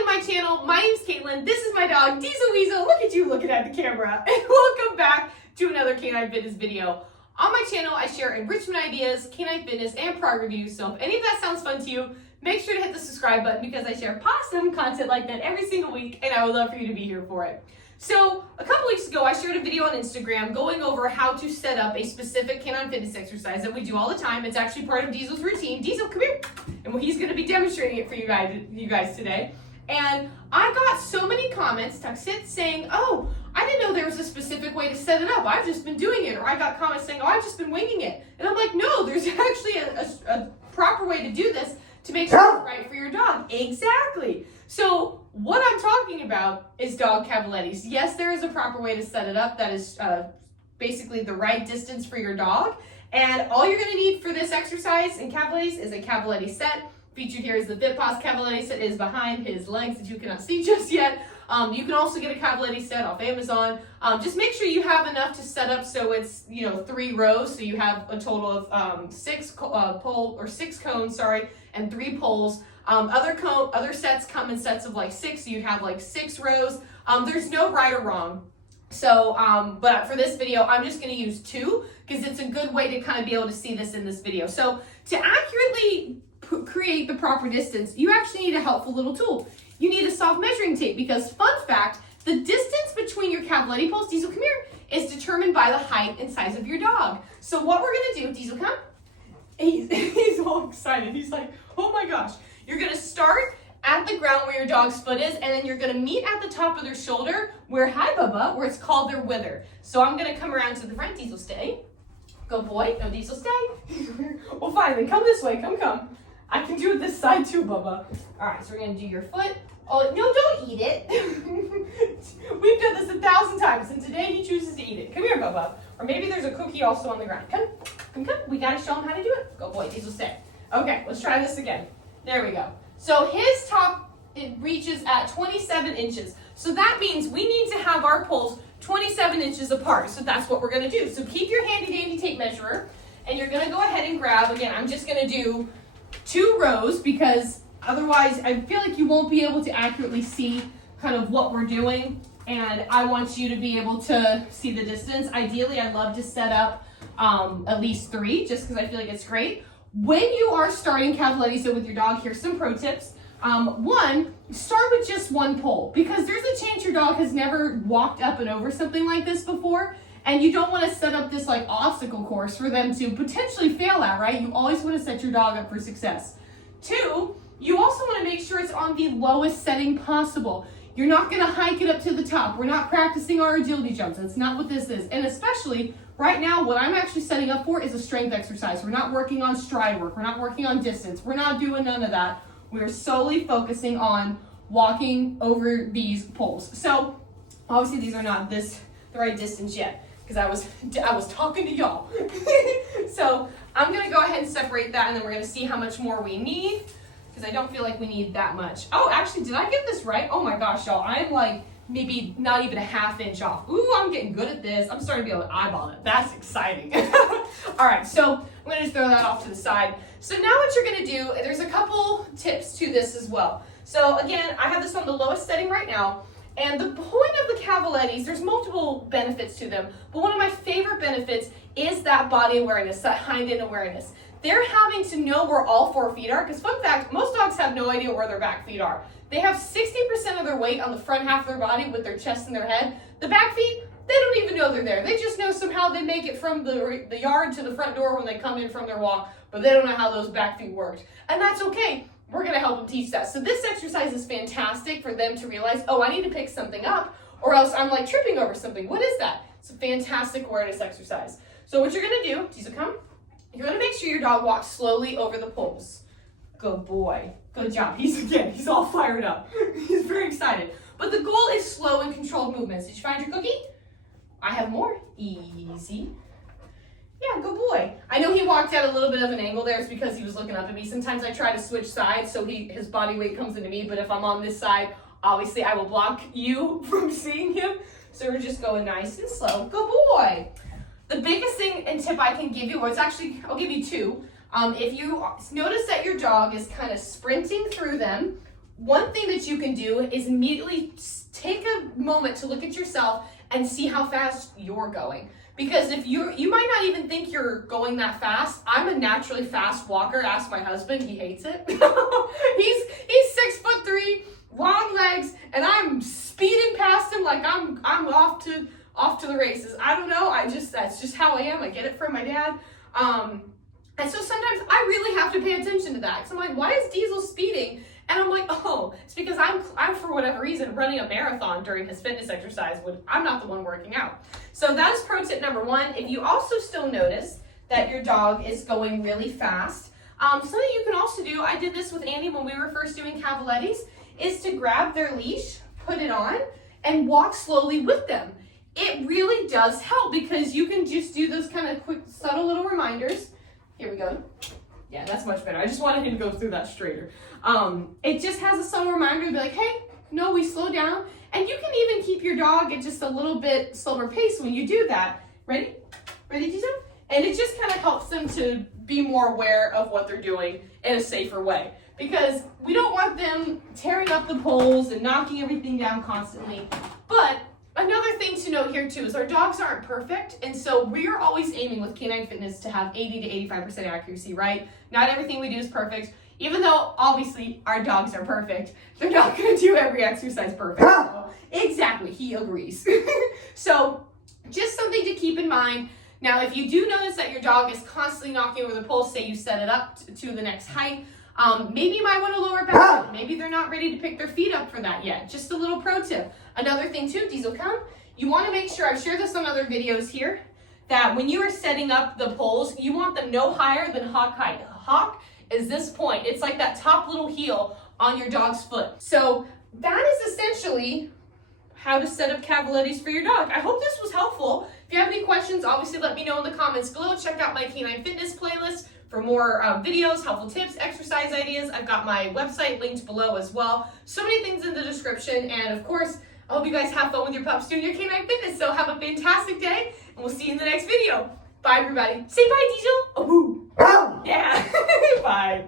to my channel. My name's Caitlin. This is my dog, Diesel Weasel. Look at you looking at the camera. And welcome back to another canine fitness video. On my channel, I share enrichment ideas, canine fitness, and product reviews. So if any of that sounds fun to you, make sure to hit the subscribe button because I share awesome content like that every single week, and I would love for you to be here for it. So a couple weeks ago, I shared a video on Instagram going over how to set up a specific canine fitness exercise that we do all the time. It's actually part of Diesel's routine. Diesel, come here. And he's going to be demonstrating it for you guys today. And I got so many comments, saying, oh, I didn't know there was a specific way to set it up. I've just been doing it. Or I got comments saying, oh, I've just been winging it. And I'm like, no, there's actually a proper way to do this to make sure it's right for your dog. Exactly. So what I'm talking about is dog Cavalettis. Yes, there is a proper way to set it up that is basically the right distance for your dog. And all you're going to need for this exercise in Cavalettis is a Cavaletti set. Featured here is the Vitpass Cavaletti set is behind his legs that you cannot see just yet. You can also get a Cavaletti set off Amazon. Just make sure you have enough to set up so it's 3 rows, so you have a total of 6 cones, and 3 poles. Other sets come in sets of like 6, so you have like 6 rows. There's no right or wrong. So, but for this video, I'm just going to use 2 because it's a good way to kind of be able to see this in this video. So to accurately create the proper distance, you actually need a helpful little tool. You need a soft measuring tape because, fun fact, the distance between your Cavaletti poles, Diesel, come here, is determined by the height and size of your dog. So what we're going to do, Diesel, come. He's all excited. He's like, oh my gosh. You're going to start at the ground where your dog's foot is, and then you're going to meet at the top of their shoulder where, hi Bubba, where it's called their wither. So I'm going to come around to the front. Diesel, stay. Go boy. No, Diesel, stay. Well, fine, then come this way. Come. I can do it this side too, Bubba. All right, so we're going to do your foot. Oh, no, don't eat it. We've done this 1,000 times, and today he chooses to eat it. Come here, Bubba. Or maybe there's a cookie also on the ground. Come. We got to show him how to do it. Go boy, Diesel, stay. Okay, let's try this again. There we go. So his top, it reaches at 27 inches. So that means we need to have our poles 27 inches apart. So that's what we're going to do. So keep your handy dandy tape measurer, and you're going to go ahead and grab, again, I'm just going to do 2 rows because otherwise I feel like you won't be able to accurately see kind of what we're doing, and I want you to be able to see the distance. Ideally, I'd love to set up at least 3 just because I feel like it's great. When you are starting Cavaletti with your dog, here's some pro tips. 1, start with just 1 pole because there's a chance your dog has never walked up and over something like this before, and you don't want to set up this like obstacle course for them to potentially fail at, right? You always want to set your dog up for success. 2, you also want to make sure it's on the lowest setting possible. You're not going to hike it up to the top. We're not practicing our agility jumps. That's not what this is. And especially right now, what I'm actually setting up for is a strength exercise. We're not working on stride work. We're not working on distance. We're not doing none of that. We're solely focusing on walking over these poles. So obviously these are not the right distance yet because I was talking to y'all. So I'm going to go ahead and separate that, and then we're going to see how much more we need because I don't feel like we need that much. Oh, actually, did I get this right? Oh my gosh, y'all. I'm like maybe not even a ½ inch off. Ooh, I'm getting good at this. I'm starting to be able to eyeball it. That's exciting. All right, so I'm going to just throw that off to the side. So now what you're going to do, there's a couple tips to this as well. So again, I have this on the lowest setting right now. And the point of the Cavalettis, there's multiple benefits to them, but one of my favorite benefits is that body awareness, that hind-end awareness. They're having to know where all 4 feet are, because fun fact, most dogs have no idea where their back feet are. They have 60% of their weight on the front half of their body with their chest and their head. The back feet, they don't even know they're there. They just know somehow they make it from the yard to the front door when they come in from their walk, but they don't know how those back feet worked. And that's okay. We're going to help them teach that. So this exercise is fantastic for them to realize, oh, I need to pick something up or else I'm like tripping over something. What is that? It's a fantastic awareness exercise. So what you're going to do, Diesel, come. You're going to make sure your dog walks slowly over the poles. Good boy. Good job. He's all fired up. He's very excited. But the goal is slow and controlled movements. Did you find your cookie? I have more. Easy. Yeah, good boy. I know he walked at a little bit of an angle there. It's because he was looking up at me. Sometimes I try to switch sides so his body weight comes into me, but if I'm on this side, obviously I will block you from seeing him. So we're just going nice and slow. Good boy. The biggest thing and tip I can give you, or it's actually, I'll give you 2. If you notice that your dog is kind of sprinting through them, one thing that you can do is immediately take a moment to look at yourself and see how fast you're going. Because if you might not even think you're going that fast. I'm a naturally fast walker. Ask my husband, he hates it. he's 6'3", long legs, and I'm speeding past him like I'm off to the races. I don't know. That's just how I am. I get it from my dad. And so sometimes I really have to pay attention to that. So I'm like, why is Diesel speeding? And I'm like, oh, it's because I'm for whatever reason running a marathon during his fitness exercise when I'm not the one working out. So that is pro tip number one. If you also still notice that your dog is going really fast, something you can also do, I did this with Andy when we were first doing Cavalettis, is to grab their leash, put it on, and walk slowly with them. It really does help because you can just do those kind of quick, subtle little reminders. Here we go. Yeah, that's much better. I just wanted him to go through that straighter. It just has a subtle reminder to be like, hey, no, we slow down. And you can even keep your dog at just a little bit slower pace when you do that. Ready? Ready, Diesel? And it just kind of helps them to be more aware of what they're doing in a safer way. Because we don't want them tearing up the poles and knocking everything down constantly. But another thing to note here too is our dogs aren't perfect, and so we're always aiming with Canine Fitness to have 80 to 85% accuracy, right? Not everything we do is perfect, even though obviously our dogs are perfect. They're not going to do every exercise perfect. So, exactly, he agrees. So just something to keep in mind. Now, if you do notice that your dog is constantly knocking over the pole, say you set it up to the next height, maybe you might want to lower back. Maybe they're not ready to pick their feet up for that yet. Just a little pro tip. Another thing too, Diesel, come. You want to make sure, I've shared this on other videos here, that when you are setting up the poles, you want them no higher than hawk height. Hawk is this point. It's like that top little heel on your dog's foot. So that is essentially how to set up Cavalettis for your dog. I hope this was helpful. If you have any questions, obviously let me know in the comments below. Check out my Canine Fitness playlist for more videos, helpful tips, exercise ideas. I've got my website linked below as well. So many things in the description. And of course, I hope you guys have fun with your pups doing your Canine Fitness. So have a fantastic day, and we'll see you in the next video. Bye, everybody. Say bye, Diesel. Oh, yeah. Bye.